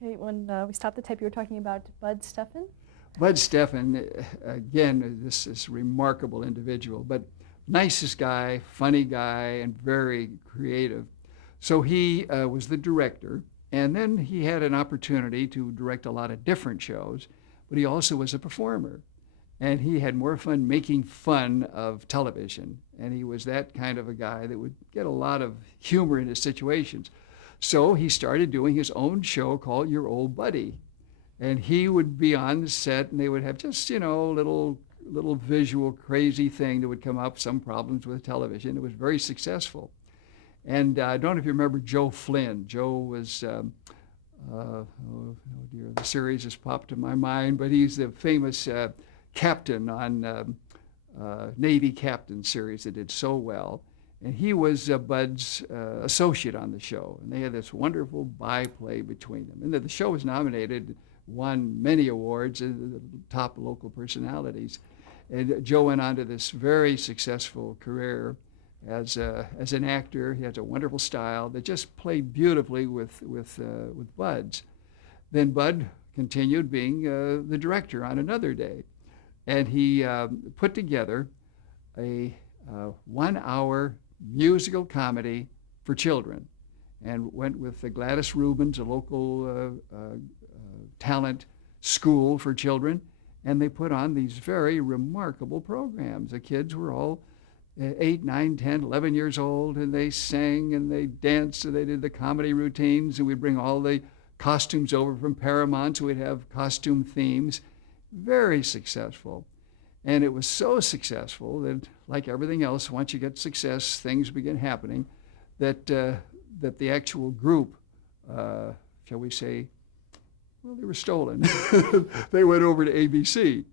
Okay, when we stopped the tape, you were talking about Bud Steffen. Bud Steffen, again, this is remarkable individual, but nicest guy, funny guy, and very creative. So he was the director, and then he had an opportunity to direct a lot of different shows, but he also was a performer. And he had more fun making fun of television. And he was that kind of a guy that would get a lot of humor in his situations. So he started doing his own show called Your Old Buddy, and he would be on the set, and they would have just little visual crazy thing that would come up, some problems with television. It was very successful. And I don't know if you remember Joe Flynn. Joe was oh dear, the series has popped in my mind, but he's the famous captain on Navy Captain series that did so well. And he was Bud's associate on the show, and they had this wonderful byplay between them. And the show was nominated, won many awards, the top local personalities. And Joe went on to this very successful career as an actor. He has a wonderful style that just played beautifully with Bud's. Then Bud continued being the director on another day, and he put together a 1 hour musical comedy for children, and went with the Gladys Rubens, a local talent school for children, and they put on these very remarkable programs. The kids were all 8, 9, 10, 11 years old, and they sang and they danced and they did the comedy routines, and we'd bring all the costumes over from Paramount, so we'd have costume themes. Very successful. And it was so successful that, like everything else, once you get success, things begin happening, that the actual group, shall we say, well, they were stolen. They went over to ABC,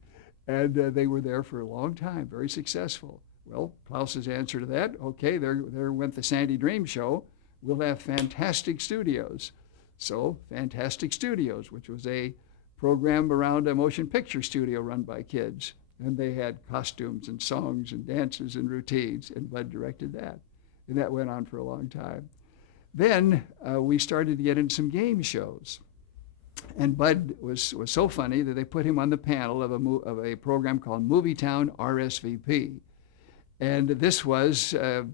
and they were there for a long time, very successful. Well, Klaus's answer to that, okay, there went the Sandy Dream Show. We'll have Fantastic Studios. So Fantastic Studios, which was a program around a motion picture studio run by kids. And they had costumes and songs and dances and routines, and Bud directed that. And that went on for a long time. Then we started to get into some game shows. And Bud was so funny that they put him on the panel of a program called Movietown RSVP. And this was a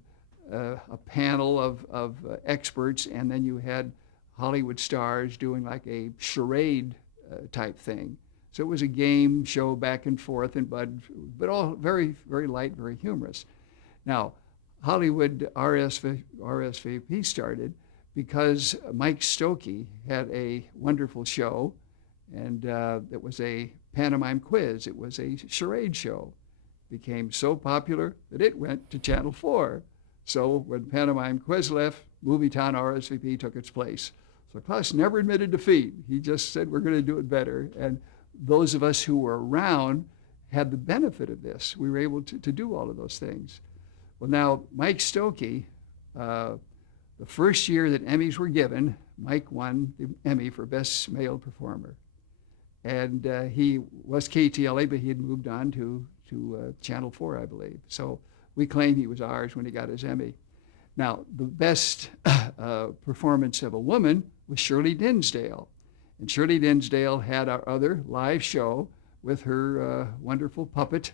panel of experts, and then you had Hollywood stars doing like a charade type thing. So it was a game show back and forth, and Bud, but all very, very light, very humorous. Now, Hollywood RSVP started because Mike Stokke had a wonderful show, and it was a pantomime quiz. It was a charade show. It became so popular that it went to Channel 4. So when Pantomime Quiz left, Movietown RSVP took its place. So Klaus never admitted defeat. He just said, we're going to do it better. And those of us who were around had the benefit of this. We were able to do all of those things. Well, now, Mike Stokke, the first year that Emmys were given, Mike won the Emmy for Best Male Performer. And he was KTLA, but he had moved on to Channel 4, I believe. So we claim he was ours when he got his Emmy. Now, the best performance of a woman was Shirley Dinsdale. And Shirley Dinsdale had our other live show with her wonderful puppet,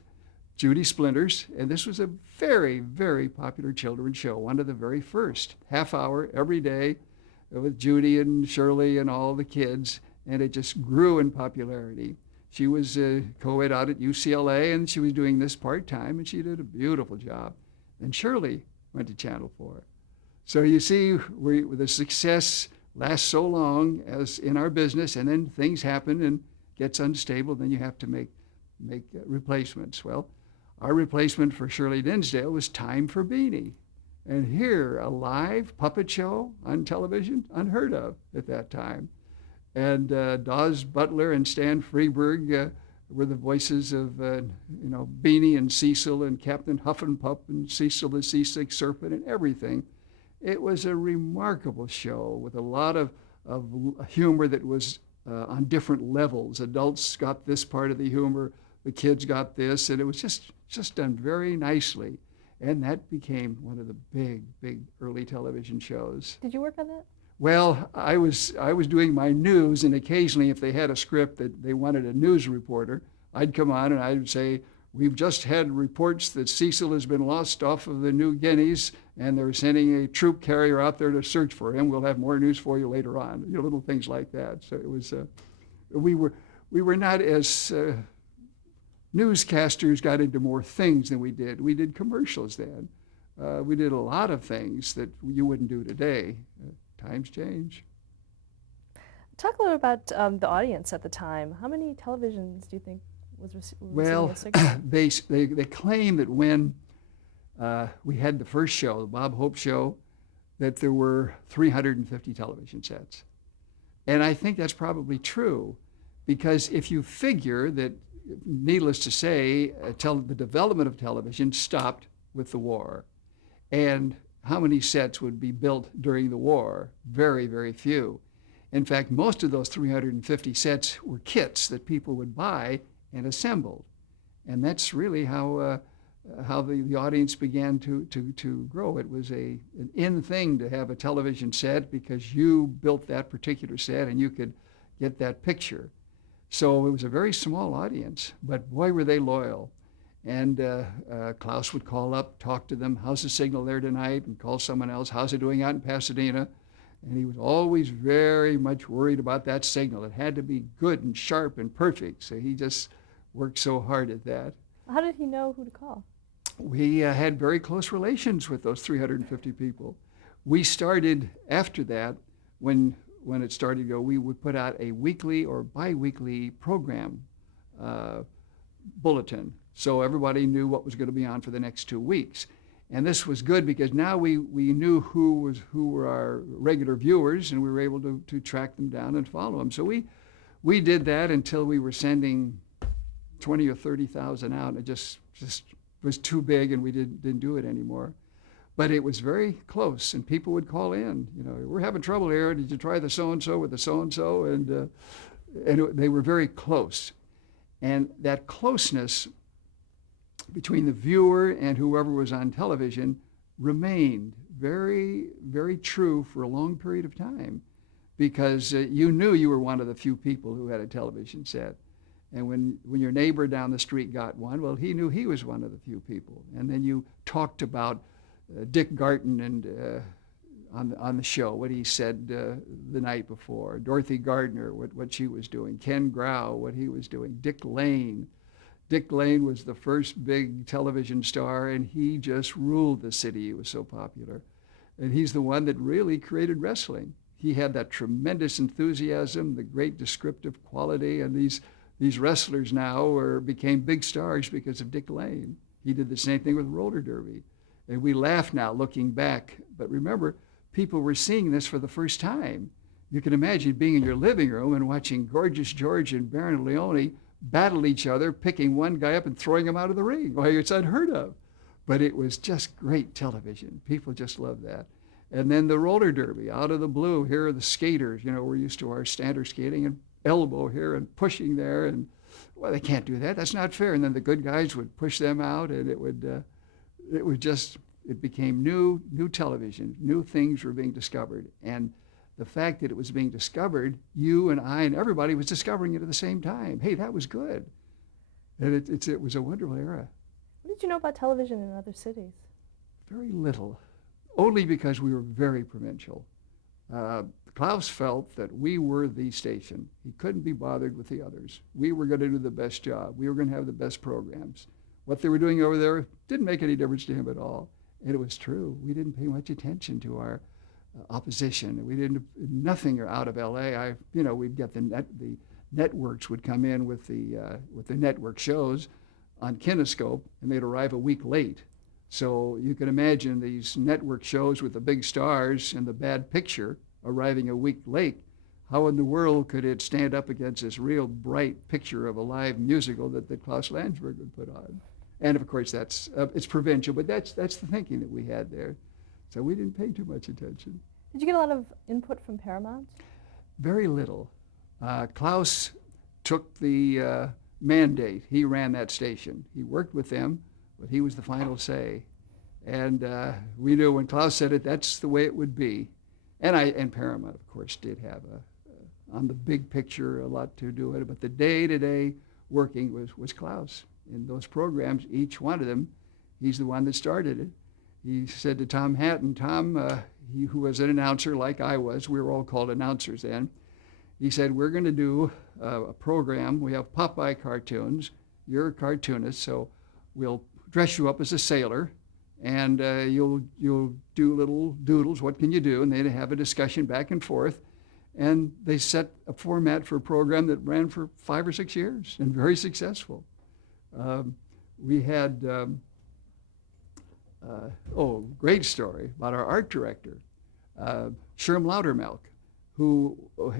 Judy Splinters. And this was a very, very popular children's show, one of the very first, half hour every day with Judy and Shirley and all the kids. And it just grew in popularity. She was co-ed out at UCLA, and she was doing this part-time, and she did a beautiful job. And Shirley went to Channel 4. So you see, the success lasts so long as in our business, and then things happen and gets unstable, then you have to make replacements. Well, our replacement for Shirley Dinsdale was Time for Beanie. And here, a live puppet show on television, unheard of at that time. And Dawes Butler and Stan Freberg were the voices of Beanie and Cecil and Captain Huff and Puff and Cecil the Seasick Serpent and everything. It was a remarkable show with a lot of humor that was on different levels. Adults got this part of the humor, the kids got this, and it was just done very nicely. And that became one of the big, big early television shows. Did you work on that? Well, I was doing my news, and occasionally, if they had a script that they wanted a news reporter, I'd come on and I'd say, "We've just had reports that Cecil has been lost off of the New Guineas, and they're sending a troop carrier out there to search for him. We'll have more news for you later on." Little things like that. So it was, we were not as newscasters got into more things than we did. We did commercials then. We did a lot of things that you wouldn't do today. Times change. Talk a little about the audience at the time. How many televisions do you think was receiving Well, a signal? they claim that when we had the first show, the Bob Hope show, that there were 350 television sets. And I think that's probably true, because if you figure that, needless to say, the development of television stopped with the war. And how many sets would be built during the war? Very, very few. In fact, most of those 350 sets were kits that people would buy and assembled. And that's really how the audience began to grow. It was an in thing to have a television set because you built that particular set and you could get that picture. So it was a very small audience, but boy, were they loyal. And Klaus would call up, talk to them, "How's the signal there tonight?" and call someone else, "How's it doing out in Pasadena?" And he was always very much worried about that signal. It had to be good and sharp and perfect. So he just worked so hard at that. How did he know who to call? We had very close relations with those 350 people. We started after that, when it started to go, we would put out a weekly or bi-weekly program bulletin, so everybody knew what was going to be on for the next 2 weeks. And this was good because now we knew who were our regular viewers, and we were able to track them down and follow them. So we did that until we were sending 20 or 30,000 out, and it just was too big, and we didn't do it anymore. But it was very close, and people would call in. "We're having trouble here. Did you try the so-and-so with the so-and-so?" And they were very close. And that closeness between the viewer and whoever was on television remained very, very true for a long period of time, because you knew you were one of the few people who had a television set. And when your neighbor down the street got one, well, he knew he was one of the few people. And then you talked about Dick Garton and on the show, what he said the night before, Dorothy Gardner, what she was doing, Ken Grau, what he was doing, Dick Lane. Dick Lane was the first big television star, and he just ruled the city. He was so popular. And he's the one that really created wrestling. He had that tremendous enthusiasm, the great descriptive quality, and these wrestlers now became big stars because of Dick Lane. He did the same thing with roller derby. And we laugh now looking back, but remember, people were seeing this for the first time. You can imagine being in your living room and watching Gorgeous George and Baron Leone battle each other, picking one guy up and throwing him out of the ring. Why, it's unheard of. But it was just great television. People just loved that. And then the roller derby, out of the blue, here are the skaters. We're used to our standard skating and elbow here and pushing there. And, well, they can't do that. That's not fair. And then the good guys would push them out, and it became new television. New things were being discovered. And the fact that it was being discovered, you and I and everybody was discovering it at the same time. Hey, that was good. And it was a wonderful era. What did you know about television in other cities? Very little, only because we were very provincial. Klaus felt that we were the station. He couldn't be bothered with the others. We were going to do the best job. We were going to have the best programs. What they were doing over there didn't make any difference to him at all. And it was true. We didn't pay much attention to our opposition. We didn't. Nothing out of L.A. We'd get the networks would come in with the network shows on Kinescope, and they'd arrive a week late. So you can imagine these network shows with the big stars and the bad picture arriving a week late. How in the world could it stand up against this real bright picture of a live musical that Klaus Landsberg would put on? And of course, it's provincial, but that's the thinking that we had there. So we didn't pay too much attention. Did you get a lot of input from Paramount? Very little. Klaus took the mandate. He ran that station. He worked with them, but he was the final say. And we knew when Klaus said it, that's the way it would be. And Paramount, of course, did have on the big picture a lot to do with it, but the day-to-day working was Klaus. In those programs, each one of them, he's the one that started it. He said to Tom Hatton, Tom, he, who was an announcer like I was, we were all called announcers then, he said, we're going to do a program. We have Popeye cartoons. You're a cartoonist, so we'll dress you up as a sailor, and you'll do little doodles. What can you do? And they'd have a discussion back and forth. And they set a format for a program that ran for 5 or 6 years and very successful. We had, great story about our art director, Sherm Loudermilk, who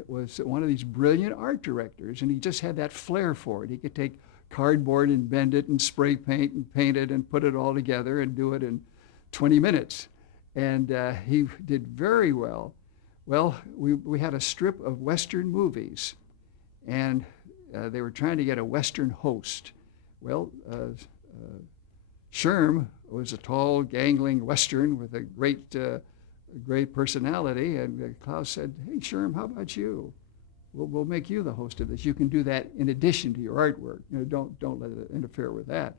was one of these brilliant art directors, and he just had that flair for it. He could take cardboard and bend it and spray paint and paint it and put it all together and do it in 20 minutes. And he did very well. Well, we had a strip of Western movies, and they were trying to get a Western host. Well, Sherm was a tall, gangling Western with a great personality, and Klaus said, hey, Sherm, how about you? We'll make you the host of this. You can do that in addition to your artwork. Don't let it interfere with that.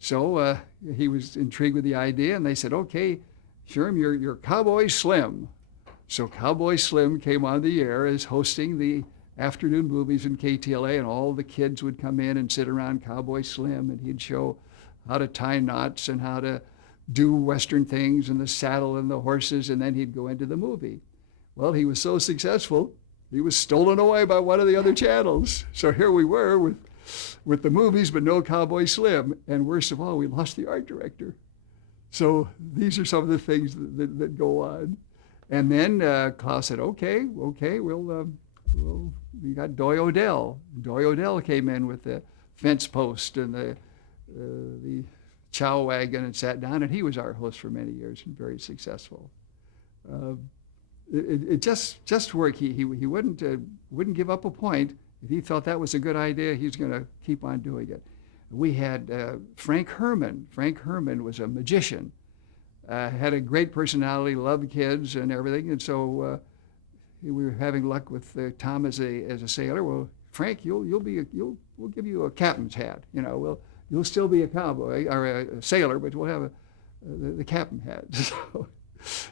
So he was intrigued with the idea, and they said, okay, Sherm, you're Cowboy Slim. So Cowboy Slim came on the air as hosting the afternoon movies in KTLA, and all the kids would come in and sit around Cowboy Slim, and he'd show how to tie knots and how to do Western things and the saddle and the horses, and then he'd go into the movie. Well, he was so successful, he was stolen away by one of the other channels. So here we were with the movies, but no Cowboy Slim. And worst of all, we lost the art director. So these are some of the things that go on. And then Klaus said, okay, we got Doy Odell. Doy Odell came in with the fence post and the chow wagon and sat down, and he was our host for many years and very successful. It just worked. He wouldn't give up a point. If he thought that was a good idea, he was going to keep on doing it. We had Frank Herman. Frank Herman was a magician. Had a great personality, loved kids and everything, and so we were having luck with Tom as a sailor. Well, Frank, we'll give you a captain's hat. You'll still be a cowboy or a sailor, but we'll have the captain hat.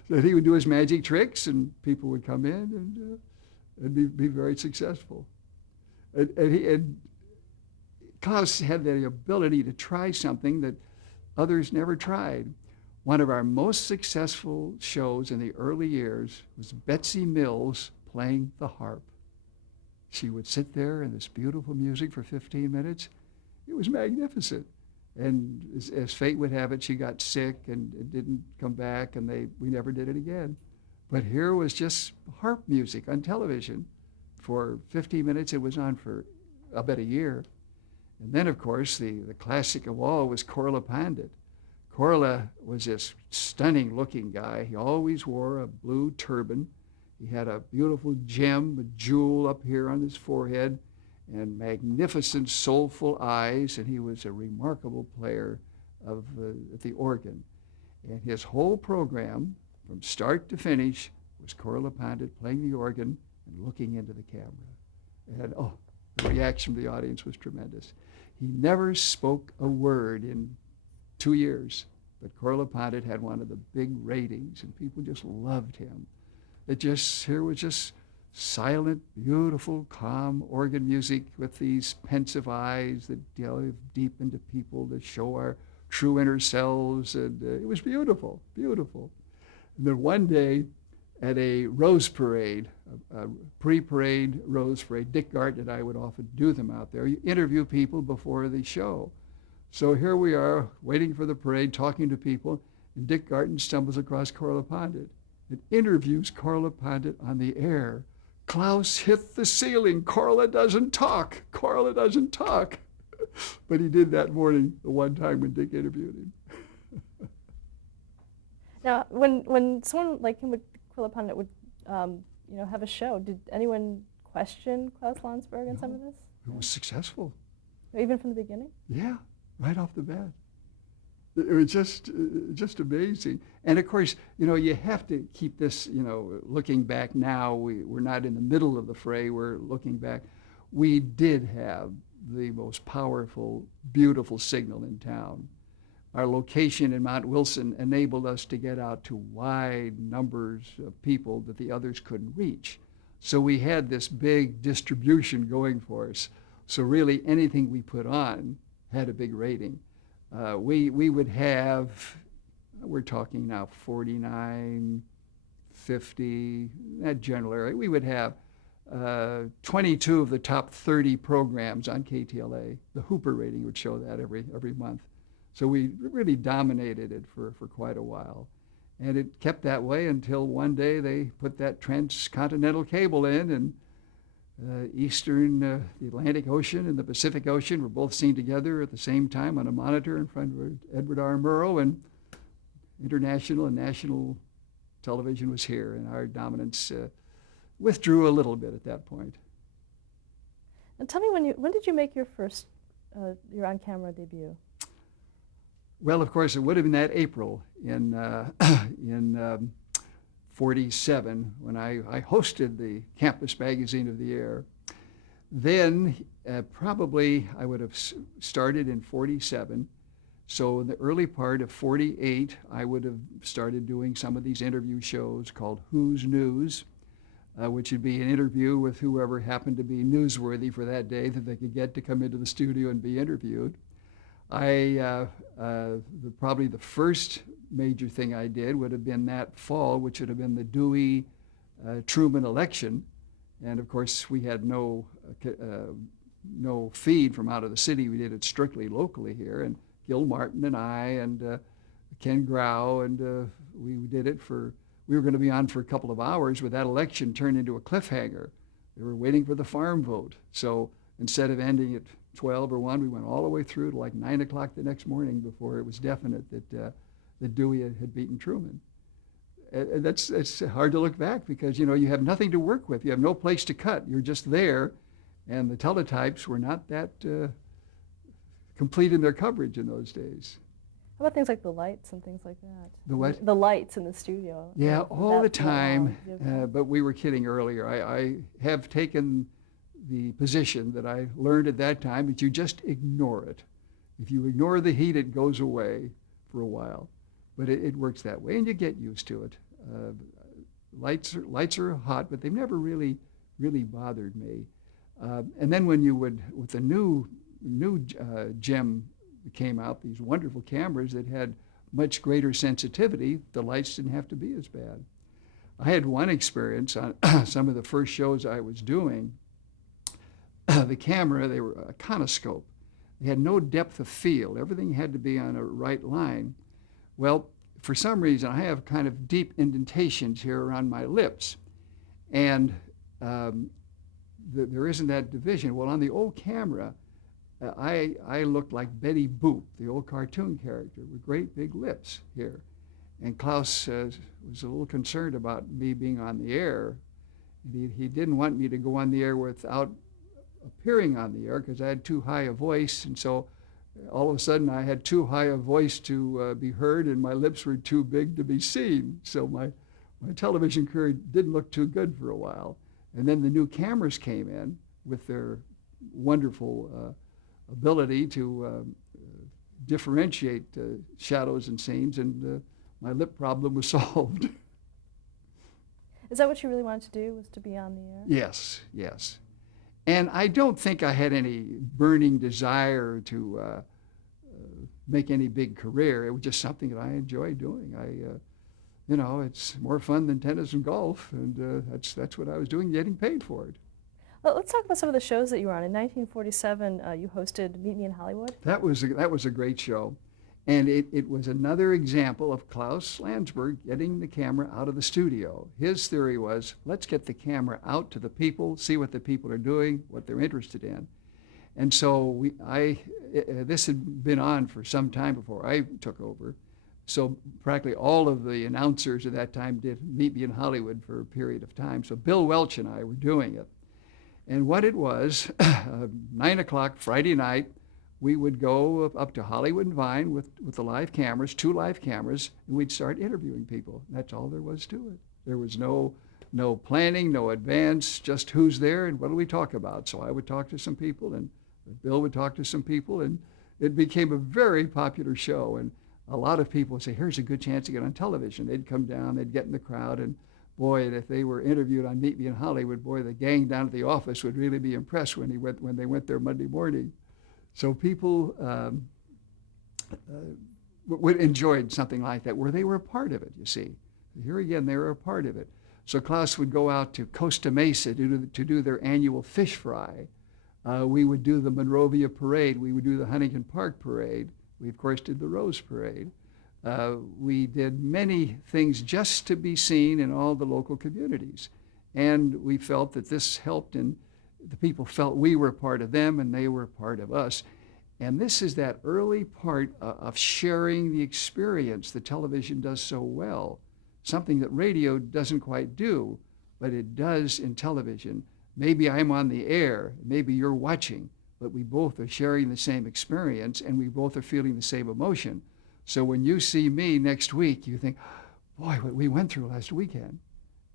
So he would do his magic tricks, and people would come in and be very successful. And Klaus had the ability to try something that others never tried. One of our most successful shows in the early years was Betsy Mills playing the harp. She would sit there in this beautiful music for 15 minutes. It was magnificent. And as fate would have it, she got sick and it didn't come back, and we never did it again. But here was just harp music on television for 15 minutes. It was on for about a year. And then, of course, the classic of all was Korla Pandit. Korla was this stunning-looking guy. He always wore a blue turban. He had a beautiful gem, a jewel up here on his forehead, and magnificent, soulful eyes, and he was a remarkable player of the organ. And his whole program, from start to finish, was Korla Pandit playing the organ and looking into the camera. And the reaction from the audience was tremendous. He never spoke a word in 2 years, but Korla Pandit had one of the big ratings, and people just loved him. Here was just silent, beautiful, calm organ music with these pensive eyes that delve deep into people to show our true inner selves, and it was beautiful, beautiful. And then one day at a rose parade, a pre-parade rose parade, Dick Garton and I would often do them out there. You interview people before the show. So here we are, waiting for the parade, talking to people, and Dick Garton stumbles across Korla Pandit and interviews Korla Pandit on the air. Klaus hit the ceiling. Korla doesn't talk. Korla doesn't talk. But he did that morning, the one time when Dick interviewed him. Now, when someone like him, Korla Pandit, would have a show, did anyone question Klaus Landsberg on some of this? It was successful. Even from the beginning? Yeah, right off the bat. It was just amazing. And of course, you have to keep this, looking back now, we're not in the middle of the fray, we're looking back. We did have the most powerful, beautiful signal in town. Our location in Mount Wilson enabled us to get out to wide numbers of people that the others couldn't reach. So we had this big distribution going for us. So really anything we put on had a big rating. We would have, we're talking now 49, 50, that general area. We would have 22 of the top 30 programs on KTLA. The Hooper rating would show that every month. So we really dominated it for quite a while. And it kept that way until one day they put that transcontinental cable in, and the Atlantic Ocean and the Pacific Ocean were both seen together at the same time on a monitor in front of Edward R. Murrow, and international and national television was here, and our dominance withdrew a little bit at that point. And tell me, when did you make your first your on-camera debut? Well, of course, it would have been that April in 47 when I hosted the Campus Magazine of the Year. Then probably I would have started in 47. So in the early part of 48, I would have started doing some of these interview shows called Who's News, which would be an interview with whoever happened to be newsworthy for that day that they could get to come into the studio and be interviewed. Probably the first major thing I did would have been that fall, which would have been the Dewey-Truman election. And of course, we had no feed from out of the city. We did it strictly locally here. And Gil Martin and I and Ken Grau, and we did it we were going to be on for a couple of hours, but that election turned into a cliffhanger. They were waiting for the farm vote. So instead of ending at 12 or 1, we went all the way through to like 9 o'clock the next morning before it was definite that Dewey had beaten Truman. And it's hard to look back because, you have nothing to work with. You have no place to cut. You're just there. And the teletypes were not that complete in their coverage in those days. How about things like the lights and things like that? The what? The lights in the studio. Yeah, all the time. Yeah. But we were kidding earlier. I have taken the position that I learned at that time that you just ignore it. If you ignore the heat, it goes away for a while. But it works that way, and you get used to it. Lights are hot, but they've never really bothered me. And then when you would, with the new GEM came out, these wonderful cameras that had much greater sensitivity, the lights didn't have to be as bad. I had one experience on some of the first shows I was doing. The camera, they were a conoscope. They had no depth of field. Everything had to be on a right line. Well, for some reason, I have kind of deep indentations here around my lips. And there isn't that division. Well, on the old camera, I looked like Betty Boop, the old cartoon character, with great big lips here. And Klaus was a little concerned about me being on the air. He didn't want me to go on the air without appearing on the air because I had too high a voice, and so all of a sudden I had too high a voice to be heard, and my lips were too big to be seen. So my television career didn't look too good for a while. And then the new cameras came in with their wonderful ability to differentiate shadows and scenes, and my lip problem was solved. Is that what you really wanted to do, was to be on the air? Yes. And I don't think I had any burning desire to make any big career. It was just something that I enjoyed doing. It's more fun than tennis and golf, and that's what I was doing, getting paid for it. Well, let's talk about some of the shows that you were on. In 1947, you hosted Meet Me in Hollywood. That was a great show. And it was another example of Klaus Landsberg getting the camera out of the studio. His theory was, let's get the camera out to the people, see what the people are doing, what they're interested in. And so this had been on for some time before I took over. So practically all of the announcers at that time did Meet Me in Hollywood for a period of time. So Bill Welch and I were doing it. And what it was, 9 o'clock Friday night, we would go up to Hollywood and Vine with the live cameras, 2 live cameras, and we'd start interviewing people. That's all there was to it. There was no planning, no advance, just who's there and what do we talk about. So I would talk to some people, and Bill would talk to some people, and it became a very popular show. And a lot of people would say, here's a good chance to get on television. They'd come down, they'd get in the crowd, and boy, if they were interviewed on Meet Me in Hollywood, boy, the gang down at the office would really be impressed when they went there Monday morning. So people would enjoy something like that, where they were a part of it, you see. Here again, they were a part of it. So Klaus would go out to Costa Mesa to do their annual fish fry. We would do the Monrovia Parade. We would do the Huntington Park Parade. We, of course, did the Rose Parade. We did many things just to be seen in all the local communities. And we felt that this helped, and the people felt we were part of them and they were part of us. And this is that early part of sharing the experience that television does so well, something that radio doesn't quite do, but it does in television. Maybe I'm on the air, maybe you're watching, but we both are sharing the same experience and we both are feeling the same emotion. So when you see me next week, you think, boy, what we went through last weekend.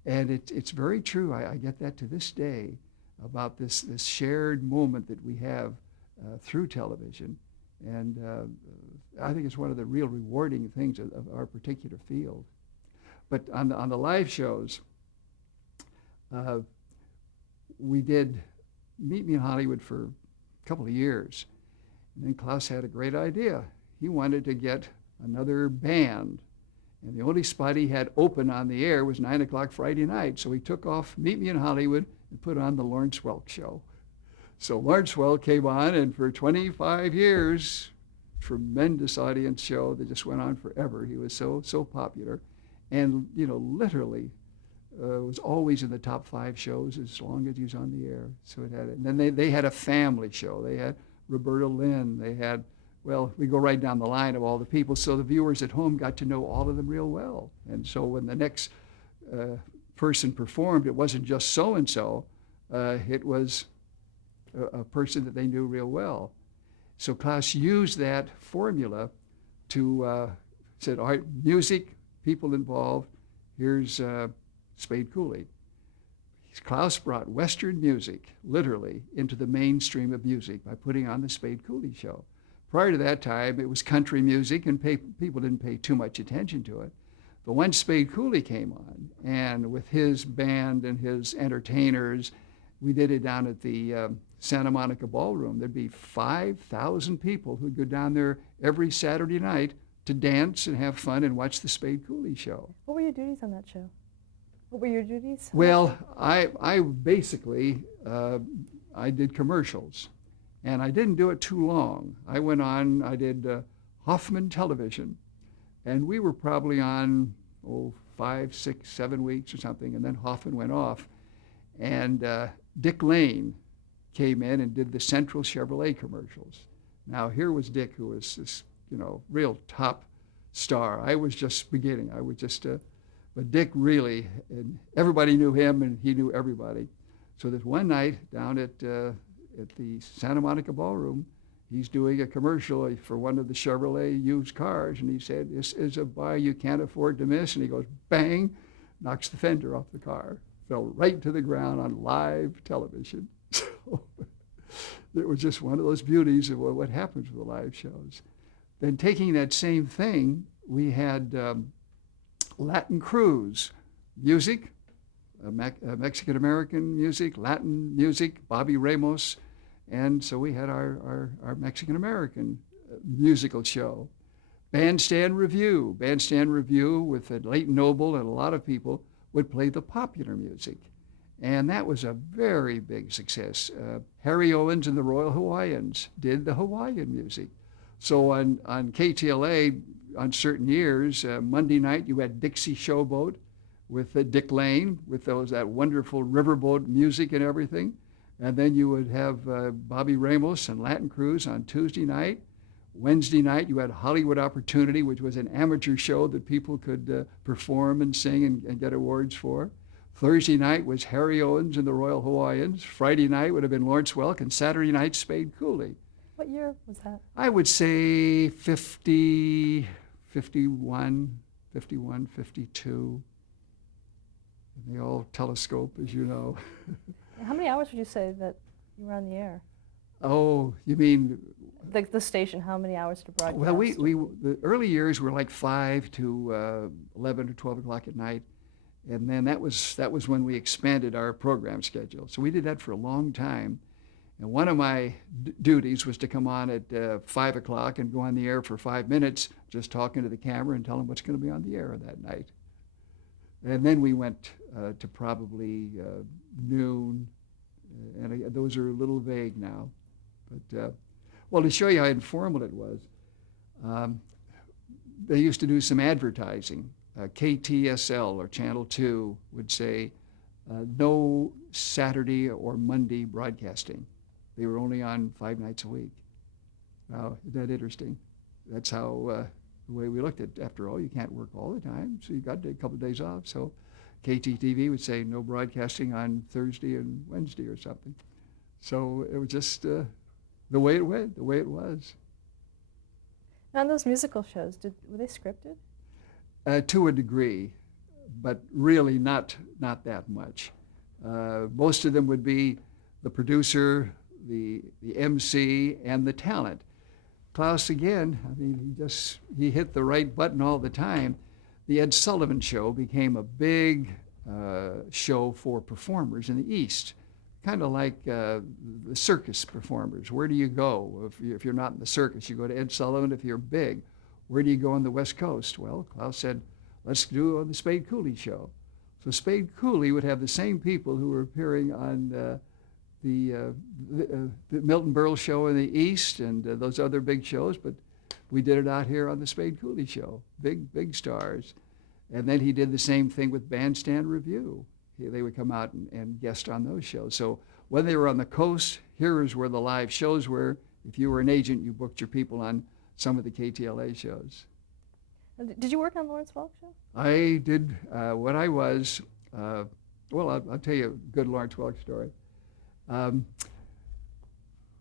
And it's very true. I get that to this day about this shared moment that we have through television. And I think it's one of the real rewarding things of our particular field. But on the live shows, we did Meet Me in Hollywood for a couple of years. And then Klaus had a great idea. He wanted to get another band. And the only spot he had open on the air was 9 o'clock Friday night. So he took off Meet Me in Hollywood and put on the Lawrence Welk Show. So Lawrence Welk came on, and for 25 years, tremendous audience show that just went on forever. He was so popular. And, literally was always in the top 5 shows as long as he was on the air. So it had it. And then they had a family show. They had Roberta Lynn. They had, well, we go right down the line of all the people. So the viewers at home got to know all of them real well. And so when the next person performed, it wasn't just so-and-so. It was a person that they knew real well. So Klaus used that formula to said, all right, music, people involved, here's Spade Cooley. Klaus brought Western music, literally, into the mainstream of music by putting on the Spade Cooley Show. Prior to that time, it was country music, and people didn't pay too much attention to it. But once Spade Cooley came on, and with his band and his entertainers, we did it down at the Santa Monica Ballroom. There'd be 5,000 people who'd go down there every Saturday night to dance and have fun and watch the Spade Cooley Show. What were your duties on that show? What were your duties? Well, I basically, I did commercials, and I didn't do it too long. I went on, I did Hoffman Television, and we were probably on, 5, 6, 7 weeks or something, and then Hoffman went off. And Dick Lane came in and did the Central Chevrolet commercials. Now, here was Dick, who was this, real top star. I was just beginning. I was just, but Dick really, and everybody knew him, and he knew everybody. So that one night down at the Santa Monica Ballroom, he's doing a commercial for one of the Chevrolet used cars, and he said, "This is a buy you can't afford to miss." And he goes, bang, knocks the fender off the car. Fell right to the ground on live television. So it was just one of those beauties of what happens with the live shows. Then taking that same thing, we had Latin Cruise music, Mexican-American music, Latin music, Bobby Ramos. And so we had our Mexican-American musical show. Bandstand Review with Leighton Noble and a lot of people would play the popular music. And that was a very big success. Harry Owens and the Royal Hawaiians did the Hawaiian music. So on KTLA, on certain years, Monday night you had Dixie Showboat with Dick Lane, with that wonderful riverboat music and everything. And then you would have Bobby Ramos and Latin Cruise on Tuesday night. Wednesday night, you had Hollywood Opportunity, which was an amateur show that people could perform and sing and get awards for. Thursday night was Harry Owens and the Royal Hawaiians. Friday night would have been Lawrence Welk, and Saturday night, Spade Cooley. What year was that? I would say 50, 51, 51, 52. And the old telescope, as you know. How many hours would you say that you were on the air? Oh, you mean? The station, how many hours to broadcast? Well, the early years were like 5 to 11 or 12 o'clock at night. And then that was when we expanded our program schedule. So we did that for a long time. And one of my duties was to come on at 5 o'clock and go on the air for 5 minutes, just talking to the camera and tell them what's going to be on the air that night. And then we went to probably noon, and those are a little vague now. But well, to show you how informal it was, they used to do some advertising. KTSL or Channel 2 would say, no Saturday or Monday broadcasting. They were only on 5 nights a week. Wow, isn't that interesting? That's how the way we looked at it. After all, you can't work all the time, so you got to take a couple of days off. So KTTV would say no broadcasting on Thursday and Wednesday or something. So it was just the way it went, the way it was. Now, on those musical shows, were they scripted? To a degree, but really not that much. Most of them would be the producer, the MC, and the talent. Klaus, again, I mean, he hit the right button all the time. The Ed Sullivan Show became a big show for performers in the East, kind of like the circus performers. Where do you go? If you're not in the circus, you go to Ed Sullivan. If you're big, where do you go on the West Coast? Well, Klaus said, let's do the Spade Cooley Show. So Spade Cooley would have the same people who were appearing on the Milton Berle Show in the East and those other big shows, but we did it out here on the Spade Cooley Show, big stars. And then he did the same thing with Bandstand Review. They would come out and guest on those shows. So when they were on the coast, here is where the live shows were. If you were an agent, you booked your people on some of the KTLA shows. Did you work on Lawrence Welk Show? I did. When I was, well, I'll tell you a good Lawrence Welk story.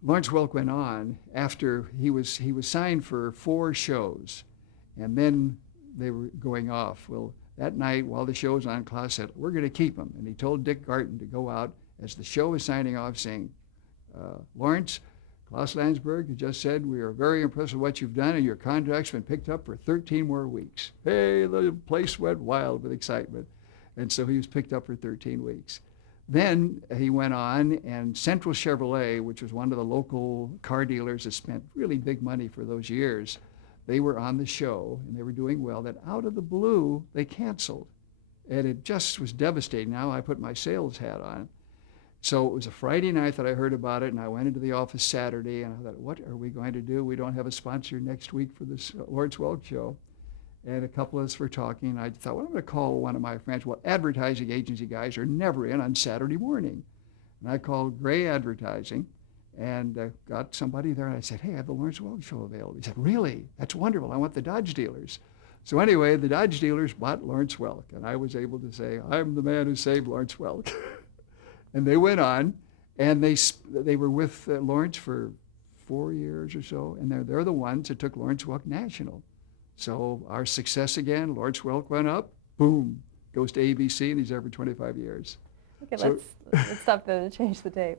Lawrence Welk went on after he was signed for 4 shows, and then they were going off. Well, that night while the show was on, Klaus said, we're going to keep him. And he told Dick Garton to go out as the show was signing off saying, Lawrence, Klaus Landsberg has just said, we are very impressed with what you've done, and your contract's been picked up for 13 more weeks. Hey, the place went wild with excitement. And so he was picked up for 13 weeks. Then he went on, and Central Chevrolet, which was one of the local car dealers that spent really big money for those years, they were on the show, and they were doing well. That out of the blue, they canceled. And it just was devastating. Now I put my sales hat on. So it was a Friday night that I heard about it, and I went into the office Saturday, and I thought, what are we going to do? We don't have a sponsor next week for this Lawrence Welk Show. And a couple of us were talking, and I thought, well, I'm going to call one of my friends. Well, advertising agency guys are never in on Saturday morning. And I called Gray Advertising and got somebody there, and I said, hey, I have the Lawrence Welk Show available. He said, really? That's wonderful. I want the Dodge dealers. So anyway, the Dodge dealers bought Lawrence Welk, and I was able to say, I'm the man who saved Lawrence Welk. And they went on, and they were with Lawrence for 4 years or so, and they're the ones that took Lawrence Welk national. So our success again, Lawrence Welk went up, boom, goes to ABC, and he's there for 25 years. Okay, So, let's stop there to change the tape.